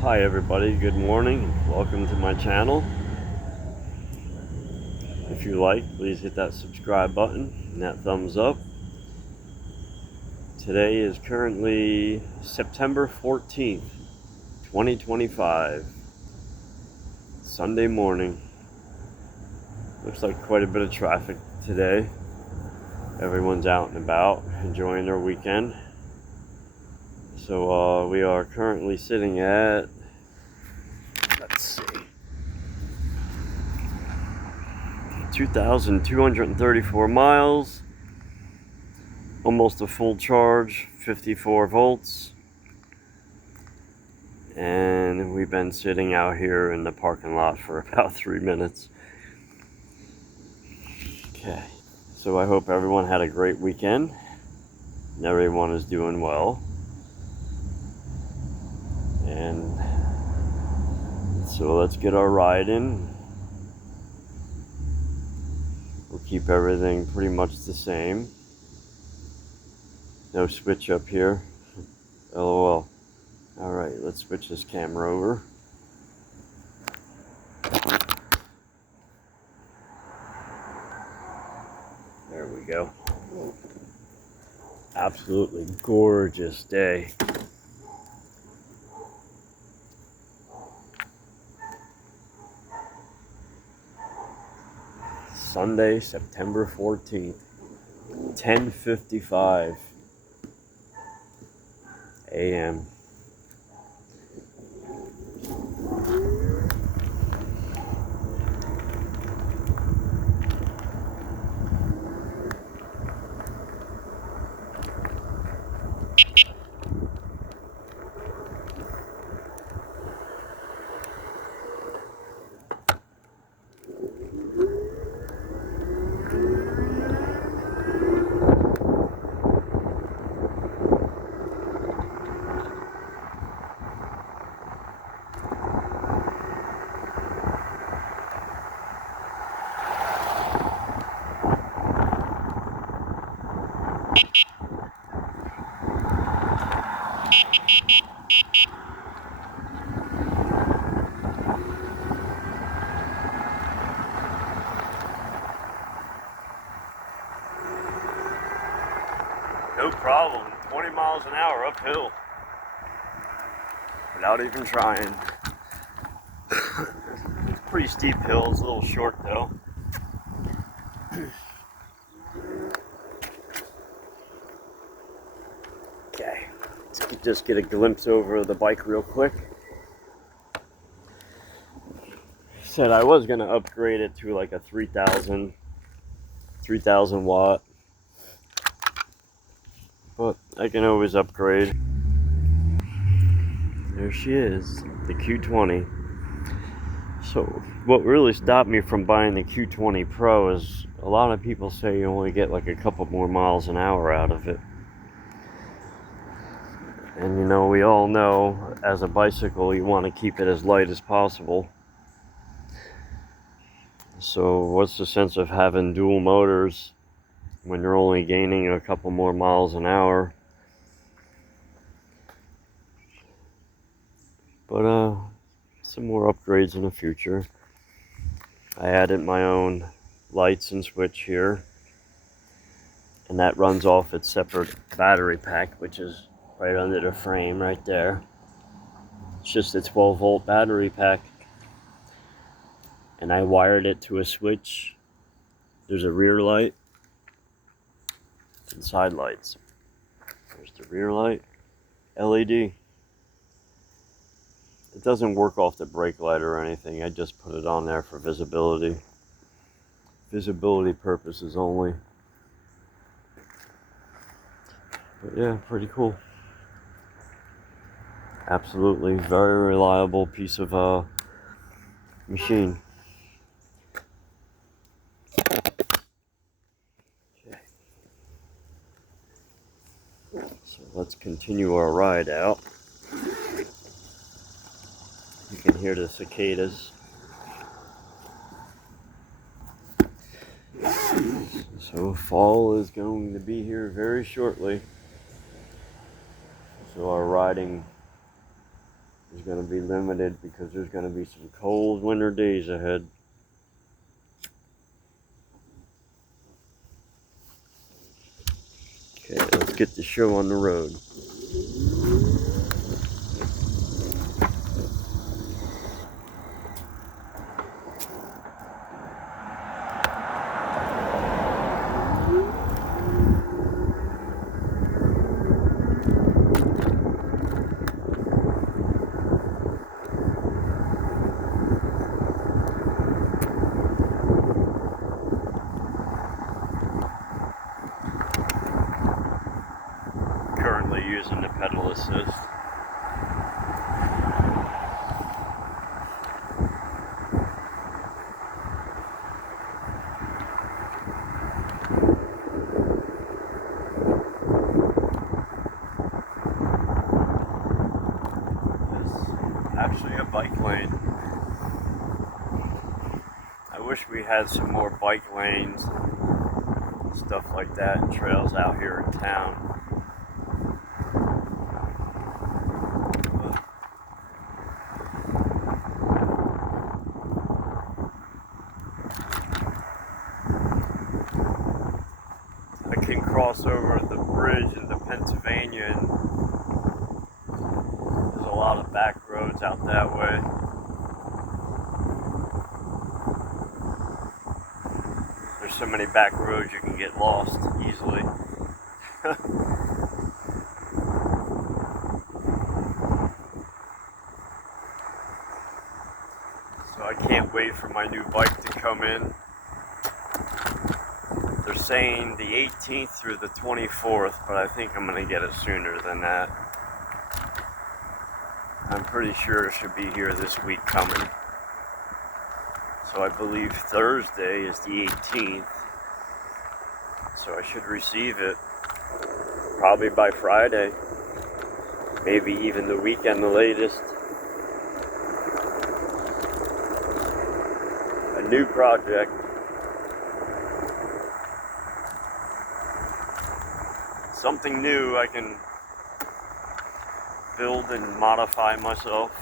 Hi everybody, good morning. Welcome to my channel. If you like, please hit that subscribe button and that thumbs up. Today is currently September 14th, 2025. Sunday morning. Looks like quite a bit of traffic today. Everyone's out and about, enjoying their weekend. So we are currently sitting at, let's see, 2,234 miles. Almost a full charge, 54 volts. And we've been sitting out here in the parking lot for about 3 minutes. Okay, so I hope everyone had a great weekend and everyone is doing well. And so let's get our ride in. We'll keep everything pretty much the same. No switch up here. LOL. Alright, let's switch this camera over. There we go. Absolutely gorgeous day. Sunday, September 14th, 10:55 a.m. No problem. 20 miles an hour uphill. Without even trying. It's a pretty steep hill. It's a little short though. Okay. Let's just get a glimpse over the bike real quick. Said I was going to upgrade it to like a 3,000 watt. But I can always upgrade. There she is, the Q20. So what really stopped me from buying the Q20 Pro is a lot of people say you only get like a couple more miles an hour out of it. And you know, we all know as a bicycle you want to keep it as light as possible. So what's the sense of having dual motors when you're only gaining a couple more miles an hour? But some more upgrades in the future. I added my own lights and switch here, and that runs off its separate battery pack, which is right under the frame right there. It's just a 12-volt battery pack, and I wired it to a switch. There's a rear light and side lights. There's the rear light, LED. It doesn't work off the brake light or anything. I just put it on there for visibility. Visibility purposes only. But yeah, pretty cool. Absolutely very reliable piece of machine. Okay. So let's continue our ride out. You can hear the cicadas. So fall is going to be here very shortly. So our riding is going to be limited because there's going to be some cold winter days ahead. Okay, let's get the show on the road. Currently using the pedal assist. Actually a bike lane. I wish we had some more bike lanes, stuff like that, and trails out here in town. I can cross over the bridge into Pennsylvania, and there's a lot of back roads out that way. There's so many back roads you can get lost easily. So I can't wait for my new bike to come in. They're saying the 18th through the 24th, but I think I'm going to get it sooner than that. I'm pretty sure it should be here this week coming. So I believe Thursday is the 18th. So I should receive it probably by Friday. Maybe even the weekend, the latest. A new project. Something new I can build and modify myself.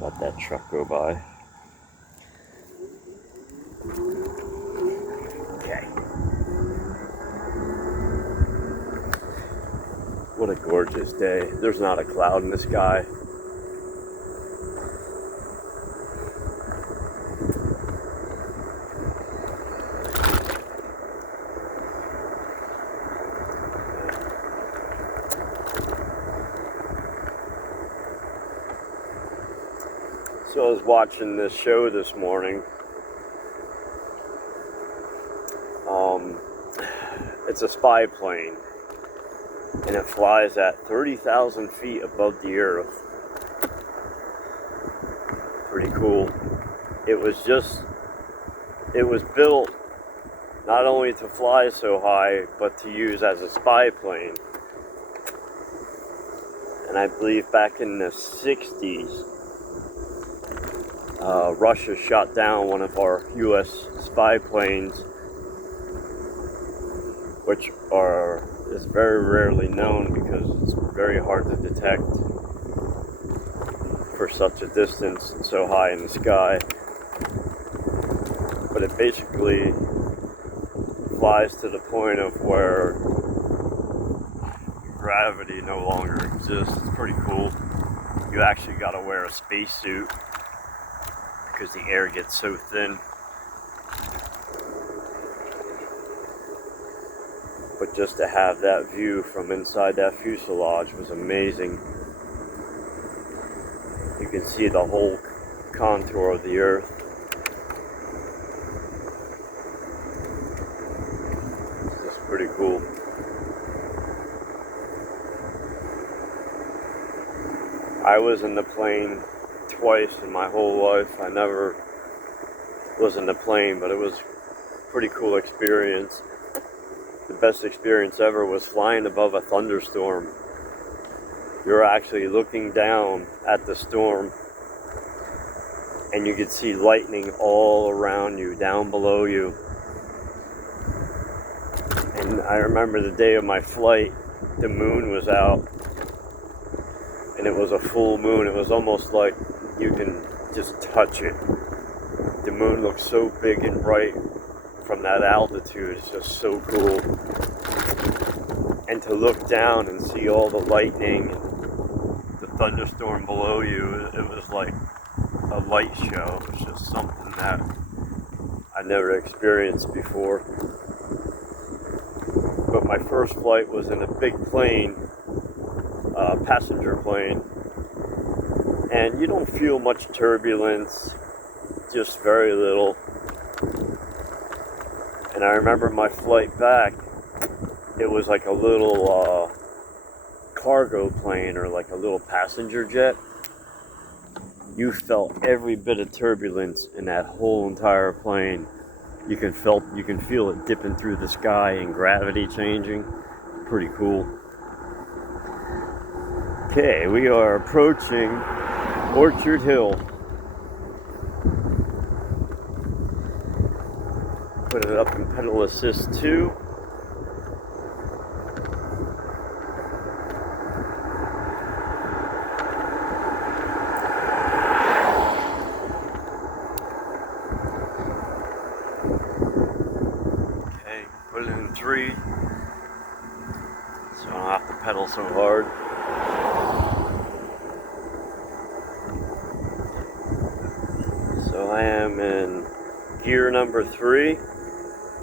Let that truck go by. Okay. What a gorgeous day. There's not a cloud in the sky. So I was watching this show this morning. It's a spy plane, and it flies at 30,000 feet above the earth. Pretty cool. It was built not only to fly so high, but to use as a spy plane. And I believe back in the 60s, Russia shot down one of our U.S. spy planes, which is very rarely known because it's very hard to detect for such a distance and so high in the sky. But it basically flies to the point of where gravity no longer exists. It's pretty cool. You actually got to wear a spacesuit because the air gets so thin. But just to have that view from inside that fuselage was amazing. You can see the whole contour of the earth. It's just pretty cool. I was in the plane twice in my whole life. I never was in the plane, but it was a pretty cool experience. The best experience ever was flying above a thunderstorm. you're actually looking down at the storm, and you could see lightning all around you, down below you. And I remember the day of my flight, the moon was out, and it was a full moon. It was almost like you can just touch it. The moon looked so big and bright from that altitude. It's just so cool. And to look down and see all the lightning, the thunderstorm below you, it was like a light show. It was just something that I never experienced before. But my first flight was in a big plane, passenger plane, and you don't feel much turbulence, just very little. And I remember my flight back, it was like a little cargo plane, or like a little passenger jet. You felt every bit of turbulence in that whole entire plane. You can feel it dipping through the sky and gravity changing. Pretty cool. Okay, we are approaching Orchard Hill. Put it up in pedal assist 2. Put it in 3, so I don't have to pedal so hard. So I am in gear number 3,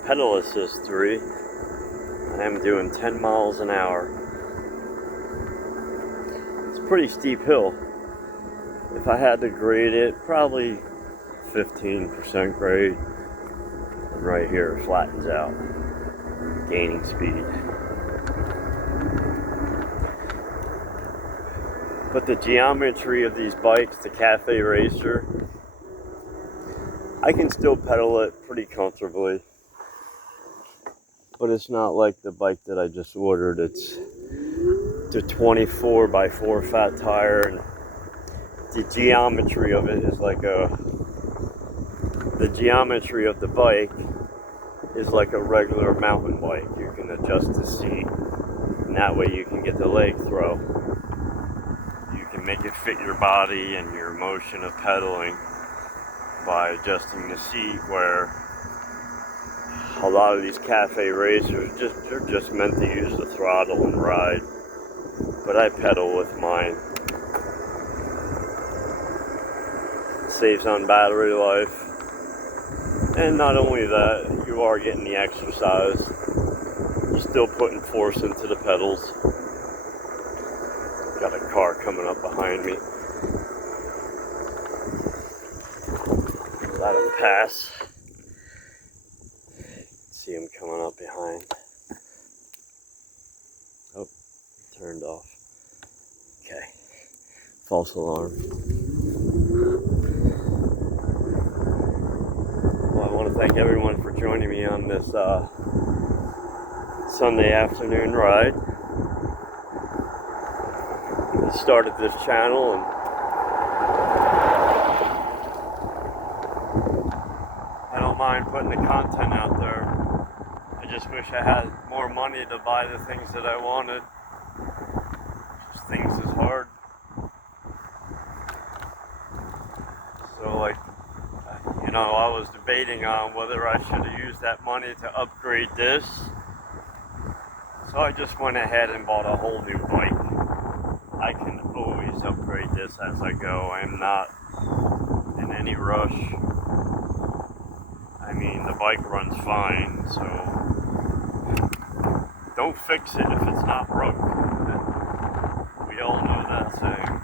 pedal assist 3. I am doing 10 miles an hour. It's a pretty steep hill. If I had to grade it, probably 15% grade. And right here it flattens out, gaining speed. But the geometry of these bikes, the Cafe Racer, I can still pedal it pretty comfortably. But it's not like the bike that I just ordered. It's the 24x4 fat tire, and the geometry of it is like the geometry of the bike is like a regular mountain bike. You can adjust the seat, and that way you can get the leg throw. You can make it fit your body and your motion of pedaling by adjusting the seat, where a lot of these Cafe Racers are just meant to use the throttle and ride. But I pedal with mine. It saves on battery life. And not only that, you are getting the exercise. You're still putting force into the pedals. Got a car coming up behind me. Let him pass. See him coming up behind. Oh, turned off. Okay. False alarm. Well, I want to thank everyone for joining me on this Sunday afternoon ride. I started this channel, and I don't mind putting the content out there. I just wish I had more money to buy the things that I wanted. Just things is hard. So like, I was debating on whether I should have used that money to upgrade this. So I just went ahead and bought a whole new bike. I can always upgrade this as I go. I'm not in any rush. I mean, the bike runs fine, so don't fix it if it's not broke. We all know that saying.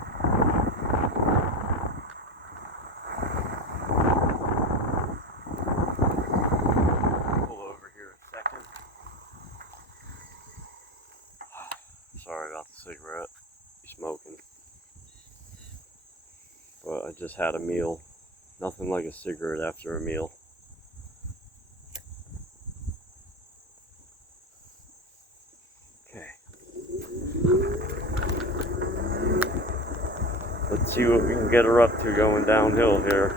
Pull over here a second. Sorry about the cigarette. Smoking. But I just had a meal. Nothing like a cigarette after a meal. Okay. can get her up to going downhill here.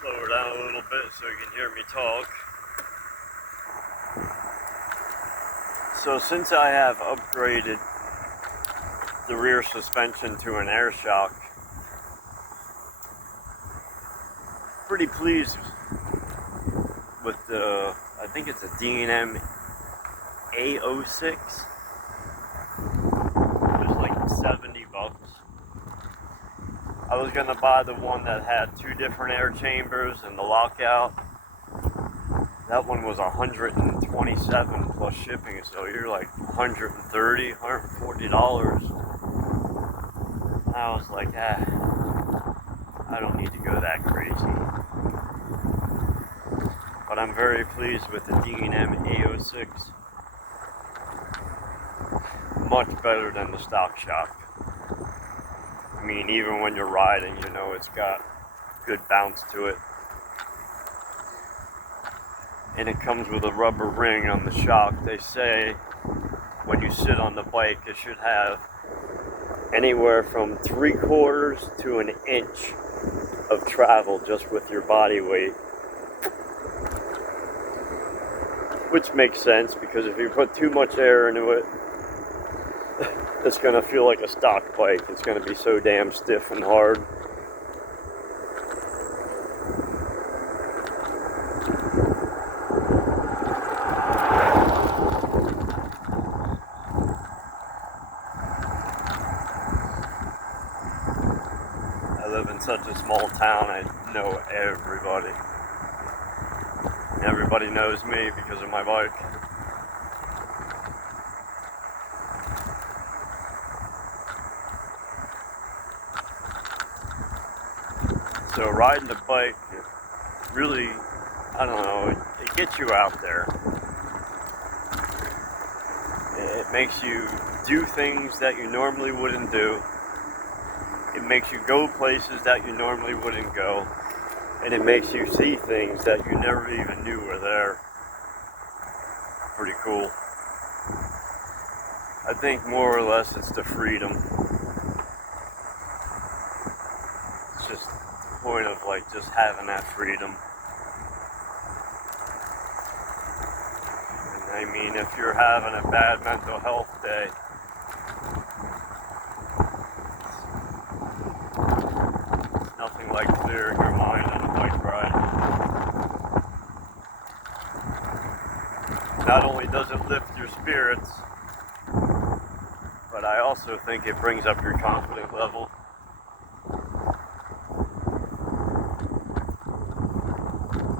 Slow her down a little bit so you can hear me talk. So since I have upgraded the rear suspension to an air shock, pretty pleased with the, I think it's a D&M A06. It was like 70 bucks. I was gonna buy the one that had 2 different air chambers and the lockout. That one was 127 plus shipping, so you're like $130, $140. I was like, I don't need to go that crazy. But I'm very pleased with the D&M A06. Much better than the stock shock. I mean, even when you're riding, you know, it's got good bounce to it. And it comes with a rubber ring on the shock. They say when you sit on the bike, it should have anywhere from 3/4 to an inch of travel just with your body weight. Which makes sense, because if you put too much air into it, it's going to feel like a stock bike. It's going to be so damn stiff and hard. I live in such a small town, I know everybody. Everybody knows me because of my bike. So riding the bike, really, I don't know, it gets you out there. It makes you do things that you normally wouldn't do. It makes you go places that you normally wouldn't go. And it makes you see things that you never even knew were there. Pretty cool. I think more or less it's the freedom. It's just the point of like just having that freedom. And I mean, if you're having a bad mental health day, it's nothing like clearing your mind on a bike ride. Not only does it lift your spirits, but I also think it brings up your confidence level.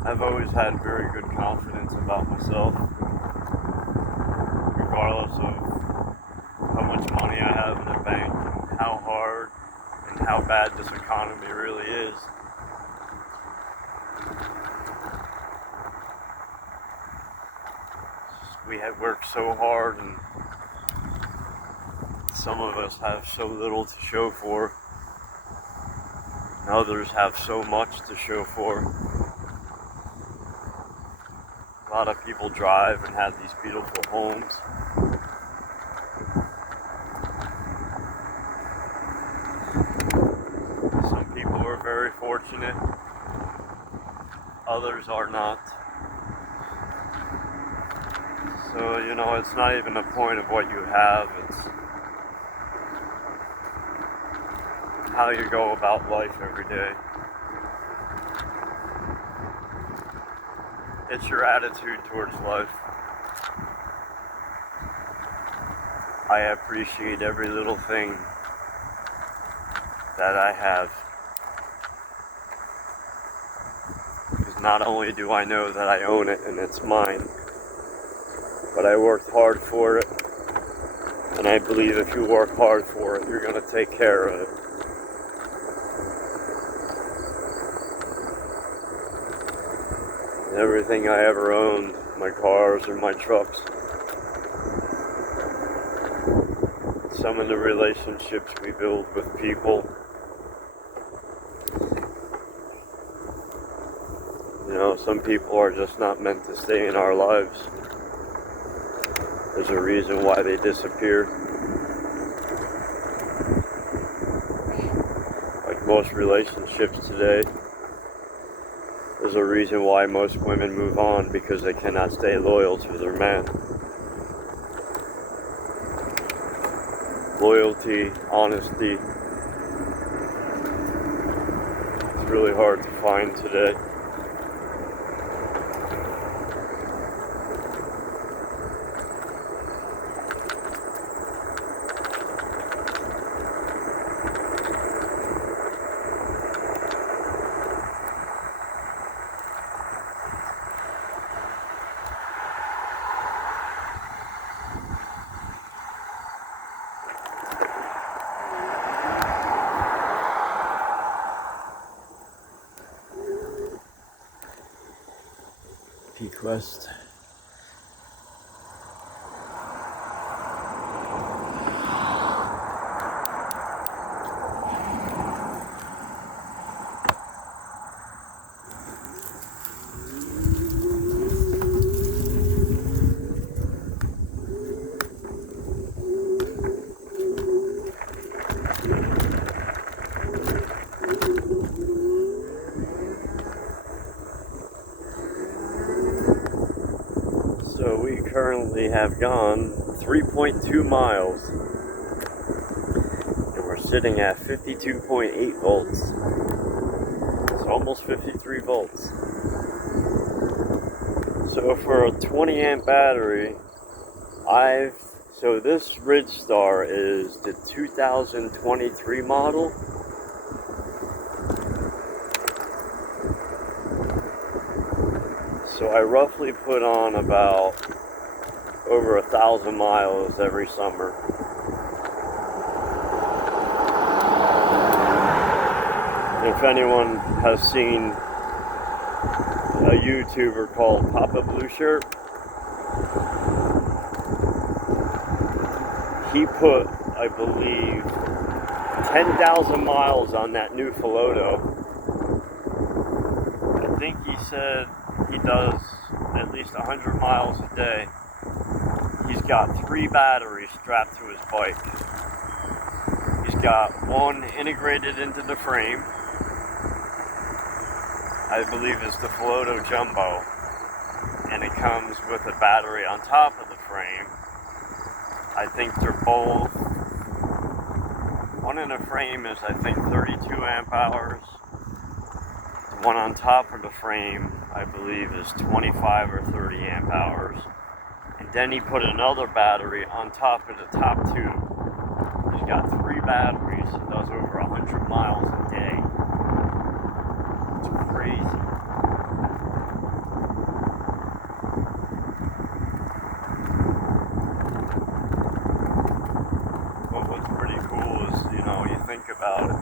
I've always had very good confidence about myself, regardless of how much money I have in the bank, and how hard and how bad this economy really is. We have worked so hard, and some of us have so little to show for, and others have so much to show for. A lot of people drive and have these beautiful homes. Some people are very fortunate, others are not. So, you know, it's not even the point of what you have, it's how you go about life every day. It's your attitude towards life. I appreciate every little thing that I have. Because not only do I know that I own it and it's mine, but I worked hard for it. And I believe if you work hard for it, you're going to take care of it. Everything I ever owned, my cars or my trucks, some of the relationships we build with people, you know, some people are just not meant to stay in our lives. There's a reason why they disappeared. Like most relationships today, there's a reason why most women move on, because they cannot stay loyal to their man. Loyalty, honesty, it's really hard to find today. Peak West. So we currently have gone 3.2 miles and we're sitting at 52.8 volts. It's almost 53 volts. So for a 20 amp battery, so this Ridstar is the 2023 model. So I roughly put on about over 1,000 miles every summer. If anyone has seen a YouTuber called Papa Blue Shirt, he put, I believe, 10,000 miles on that new Filoto. I think he said he does at least 100 miles a day. He's got 3 batteries strapped to his bike. He's got one integrated into the frame. I believe it's the Filoto Jumbo. And it comes with a battery on top of the frame. I think they're both, one in the frame is I think 32 amp hours. The one on top of the frame, I believe, is 25 or 30 amp hours. And then he put another battery on top of the top two. He's got 3 batteries and does over 100 miles a day. It's crazy. But what's pretty cool is, you know, you think about it.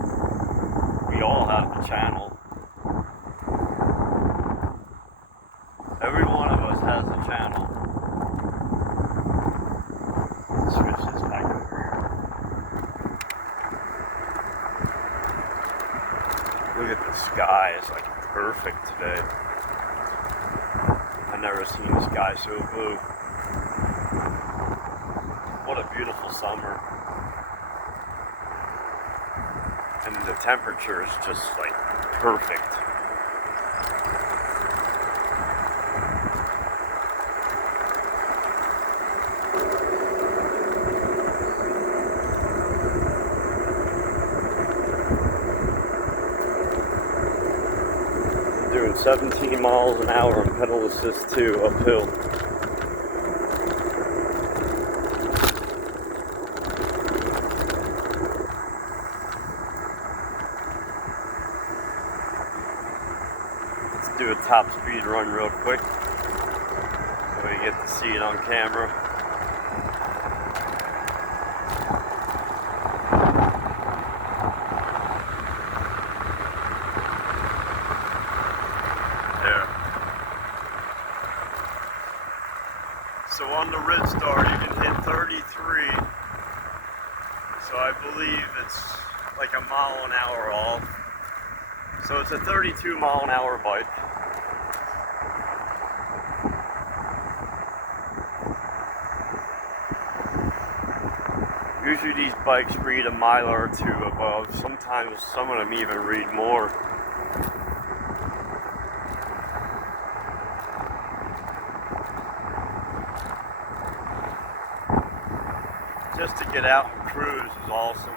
We all have a channel. Every one of us has a channel. Switch this back over here. Look at the sky, it's like perfect today. I've never seen the sky so blue. What a beautiful summer. And the temperature is just like perfect. 17 miles an hour on pedal assist 2 uphill. Let's do a top speed run real quick so we get to see it on camera. So on the Ridstar you can hit 33, so I believe it's like a mile an hour off. So it's a 32 mile an hour bike. Usually these bikes read a mile or two above, sometimes some of them even read more. Just to get out and cruise is awesome.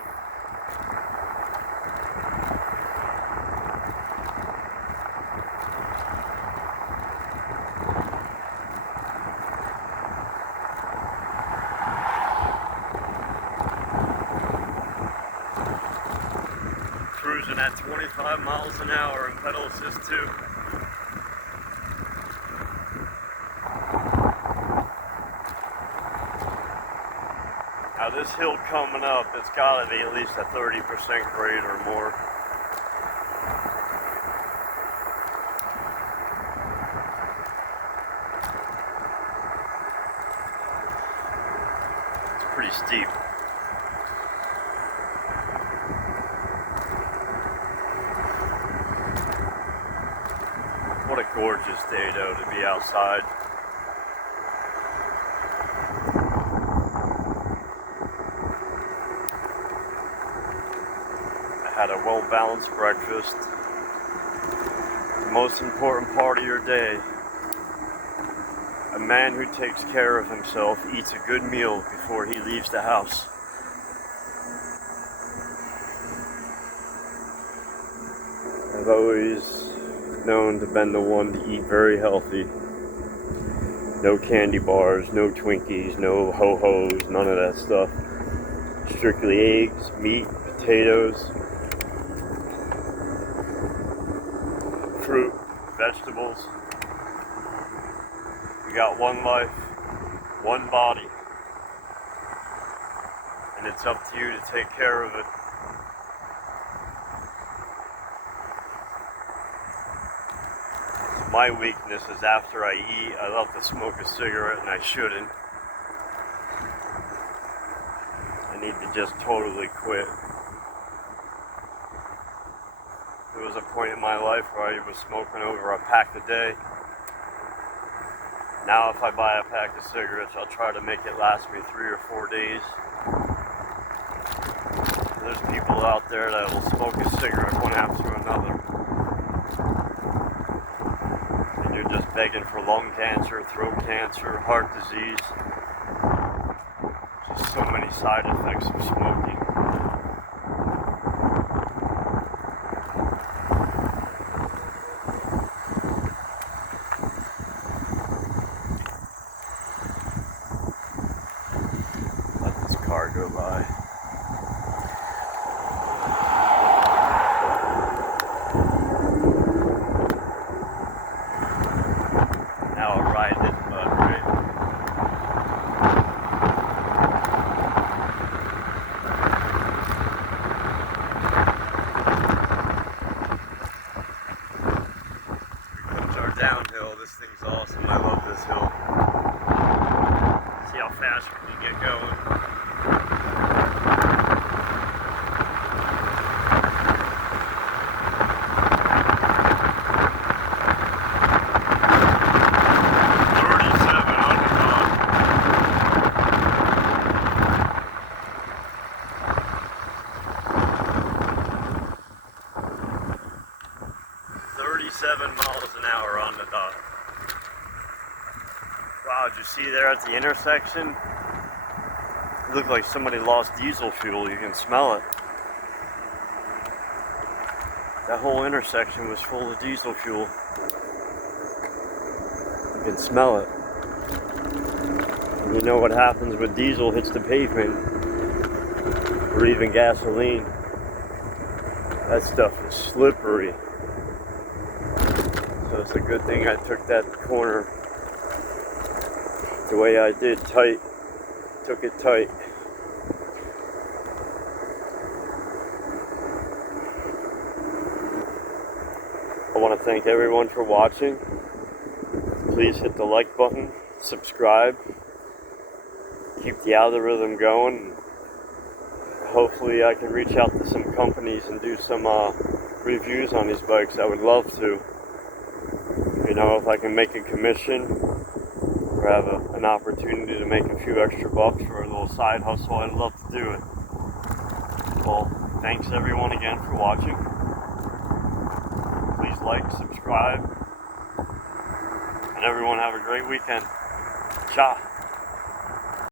Cruising at 25 miles an hour in pedal assist 2. Now this hill coming up, it's got to be at least a 30% grade or more. It's pretty steep. What a gorgeous day though to be outside. Had a well-balanced breakfast. The most important part of your day. A man who takes care of himself eats a good meal before he leaves the house. I've always known to been the one to eat very healthy. No candy bars, no Twinkies, no ho-hos, none of that stuff. Strictly eggs, meat, potatoes, fruit, vegetables. We got one life, one body, and it's up to you to take care of it. My weakness is after I eat, I love to smoke a cigarette, and I shouldn't. I need to just totally quit. There was a point in my life where I was smoking over a pack a day. Now if I buy a pack of cigarettes, I'll try to make it last me 3 or 4 days. There's people out there that will smoke a cigarette one after another. And you're just begging for lung cancer, throat cancer, heart disease. Just so many side effects of smoking. Go by. Now I'll ride this bud, right? Here comes our downhill. This thing's awesome. I love this hill. See how fast we can get going. Miles an hour on the dot. Wow, did you see there at the intersection? It looked like somebody lost diesel fuel. You can smell it. That whole intersection was full of diesel fuel. can smell it. And you know what happens when diesel hits the pavement, or even gasoline. That stuff is slippery. So it's a good thing I took that corner the way I did, tight. Took it tight. I want to thank everyone for watching. Please hit the like button, subscribe, keep the algorithm going. Hopefully I can reach out to some companies and do some reviews on these bikes. I would love to. You know, if I can make a commission or have an opportunity to make a few extra bucks for a little side hustle, I'd love to do it. Well, thanks everyone again for watching. Please like, subscribe, and everyone have a great weekend. Ciao.